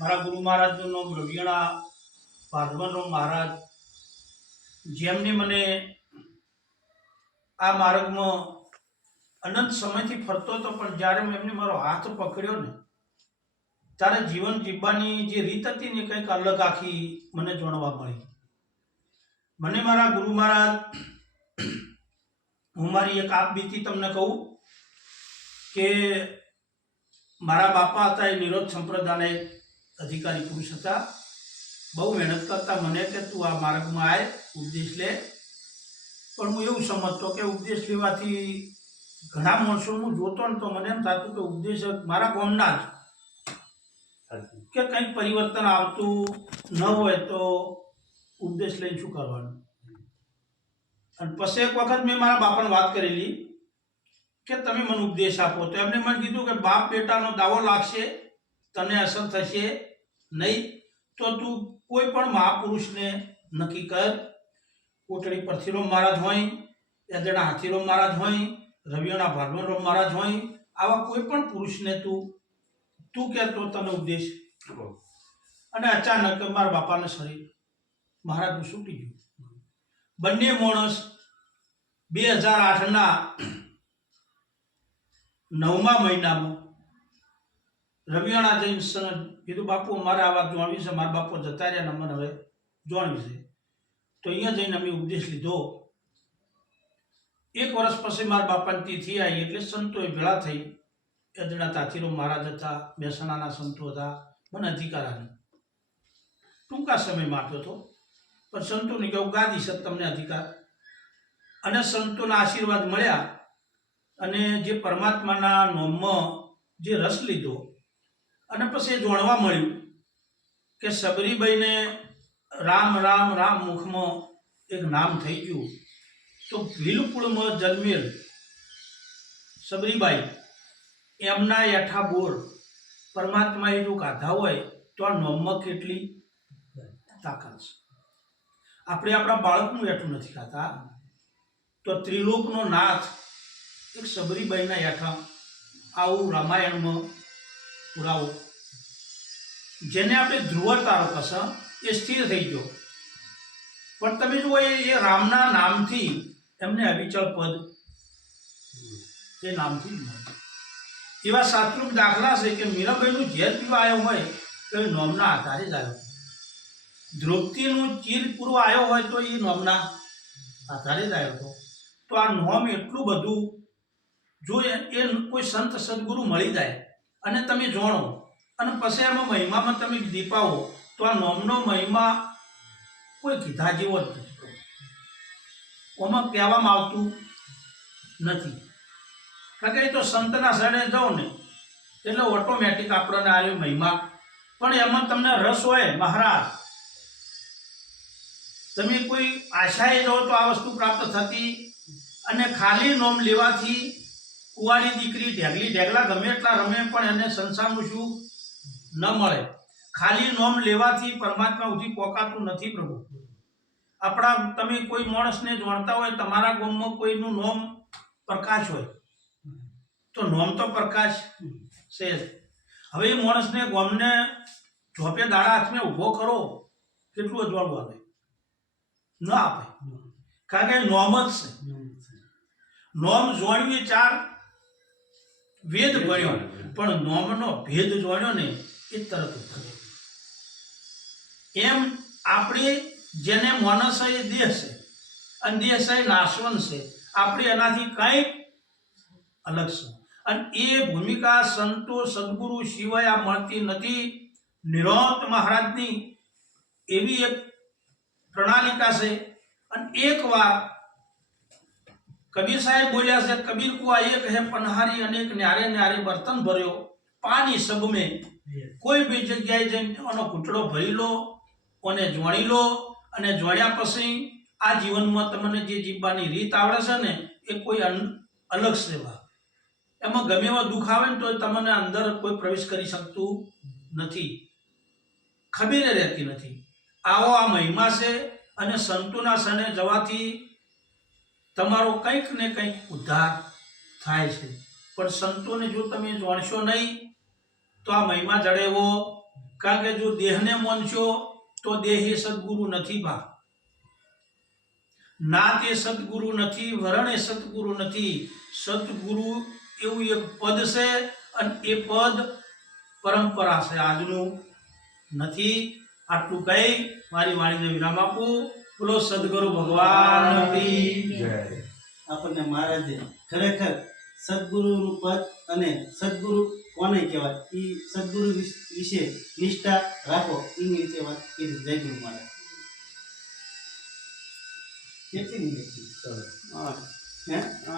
મારા ગુરુ મહારાજનું નામ રવિયાણા પાર્વનો મહારાજ, જેમને મને આ માર્ગમાં અનંત સમયથી ફરતો હતો, પણ જ્યારે મેં એમને મારો હાથ પકડ્યો ને ત્યારે જીવન જીવવાની જે રીત હતી ને કંઈક અલગ આખી મને જાણવા મળી. મને મારા ગુરુ મહારાજ, હું મારી એક આપ બીતી તમને કહું કે મારા બાપા હતા એ નિરોધ સંપ્રદાય અધિકારી પુરુષ હતા. બહુ મહેનત કરતા મને કે તું આ માર્ગમાં આય, ઉપદેશ લે. પણ હું એવું સમજતો કે ઉપદેશ લેવાથી ઘણા માણસો હું જોતો ને તો મને એમ થતું કે ઉપદેશ મારા ગામના જ કે કંઈક પરિવર્તન આવતું ન હોય તો ઉપદેશ લઈને શું કરવાનું. અને પછી એક વખત મેં મારા બાપાને વાત કરેલી કે તમે મને ઉપદેશ આપો, તો એમને મને કીધું કે બાપ બેટાનો દાવો લાગશે, તને અસર થશે નહીં, તો તું કોઈ પણ મહાપુરુષને નક્કી કર. કોટડી પરથીરામ મહારાજ હોય, યદડા હાથીરામ મહારાજ હોય, રવિયાણા ભાર્ગવરામ મહારાજ હોય, આવા કોઈ પણ પુરુષને તું કહેતો તને ઉપદેશ. અને અચાનક મારા બાપાને શરીર મહારાજનું છૂટી ગયું. બંને માણસ 2008ના 9મા મહિનામાં રવિયાણા જઈને કીધું બાપુ અમારે આ વાત જાણવી છે, મારા બાપુ જતા રહ્યા, મને હવે જાણવી છે. તો અહીંયા જઈને અમે ઉપદેશ લીધો. 1 વર્ષ પછી મારા બાપાની તિથિ આવી એટલે સંતોએ ભેળા થઈ. યદડા તાથીરામ મહારાજ હતા, મહેસાણાના સંતો હતા, મને અધિકાર આપ્યો. ટૂંકા સમયમાં આપ્યો હતો, પણ સંતોને કહ્યું ગાદી છે તમને અધિકાર. અને સંતોના આશીર્વાદ મળ્યા અને જે પરમાત્માના નામમાં જે રસ લીધો. અને પછી એ જાણવા મળ્યું કે સબરીબાઈને રામ રામ રામ મુખમાં એક નામ થઈ ગયું. તો ભીલકુળમાં જન્મેલ સબરીબાઈ, એમના હેઠા બોર પરમાત્માએ જો ગાધા હોય તો આ નોમમાં કેટલી તાકાત છે. આપણે આપણા બાળકનું હેઠું નથી ખાતા, તો ત્રિલોકનો નાથ એક સબરીબાઈના હેઠા આવું રામાયણમાં પુરાવો, જેને આપણે ધ્રુવ તારો કસમ, એ સ્થિર થઈ ગયો. પણ તમે જુઓ એ રામના નામથી એમને અવિચળ પદ એ નામથી જ મળે. એવા શાસ્ત્રોમાં દાખલા છે કે મીરાબાઈનું ઝેર પીવા આવ્યો હોય તો એ નોમના આધારે જ આવ્યો. દ્રૌપદીનું ચીર પૂરવા આવ્યો હોય તો એ નોમના આધારે જ આવ્યો હતો. તો આ નોમ એટલું બધું, જો એ કોઈ સંત સદગુરુ મળી જાય અને તમે જાણો અને પછી એમાં મહિમામાં તમે દીપાવો, તો આ નોમનો મહિમા કોઈ કીધા જેવો જ નથી. ઓમાં કહેવામાં આવતું નથી, કારણ કે એ તો સંતના શરણે જાઓ ને એટલે ઓટોમેટિક આપણને આવ્યો મહિમા. પણ એમાં તમને રસ હોય મહારાજ, તમે કોઈ આશાએ જાઓ તો આ વસ્તુ પ્રાપ્ત થતી. અને ખાલી નોમ લેવાથી કુંવારી દીકરી ઢેગલી ઢેગલા ગમે એટલા રમે પણ એને સંસારનું શું ન મળે. ખાલી નોમ લેવાથી પરમાત્મા સુધી પહોંચાતું નથી પ્રભુ. આપણા તમે કોઈ માણસને જાણતા હોય, તમારા ગામમાં કોઈનું નોમ પ્રકાશ હોય તો નોમ તો પ્રકાશ છે. હવે એ માણસને ગામને જોપે દાડા હાથમાં ઊભો કરો, કેટલું અજવાળું આવે ન આપે, કારણ કે નોમ જ છે. નોમ જોણ્યું એ 4 વેદ ભણ્યો, પણ નોમનો ભેદ જોણ્યો ને એ તરત ઉતરે. એમ આપણે જેને માનસ એ દેહ છે અને દેહ છે નાશવંત છે, આપણે એનાથી કંઈક અલગ છે. અને એ ભૂમિકા સંતો સદગુરુ સિવાય આ મળતી નથી. નિરોધ મહારાજની એવી એક પ્રણાલિકા છે. અને એકવાર કબીર સાહેબ બોલ્યા છે, કબીર કો એક હે પનહારી અનેક ન્યારે ન્યારે બર્તન ભર્યો, પાણી સબ મેં કોઈ બી જગ્યાએ જઈને આનો ઘૂંટડો ભરી લો અને જોણી લો. અને જોણ્યા પછી આ જીવનમાં તમને જે જીવવાની રીત આવડે છે ને એ કોઈ અલગ સેવા. એમાં ગમે એવા દુઃખ આવે ને તો તમને અંદર કોઈ પ્રવેશ કરી શકતું નથી, ખબીર રહેતી નથી. આવો આ મહિમા છે. અને સંતોના શરણે જવાથી તમારો કંઈક ને કંઈક ઉદ્ધાર થાય છે. પણ સંતોને જો તમે જાણશો નહીં તો આ મહિમા જડે એવો કારણ કે જો દેહને માનશો તો દેહ એ સદગુરુ નથી બા. નાત એ સદગુરુ નથી, વરણ એ સદગુરુ નથી. સદગુરુ એવું એક પદ છે અને એ પદ પરંપરા છે, આજનું નથી. આટલું કહી મારી વાણીને વિરામ આપું. બોલો સદગુરુ ભગવાન કી જય. આપણને મહારાજે ખરેખર સદગુરુનું પદ અને સદગુરુ કોને કહેવાય એ સદગુરુ વિશે નિષ્ઠા રાખો એની વિશે વાત કરી. જય ગુરુ મહારાજ. કેટલી મિનિટ? 4 હે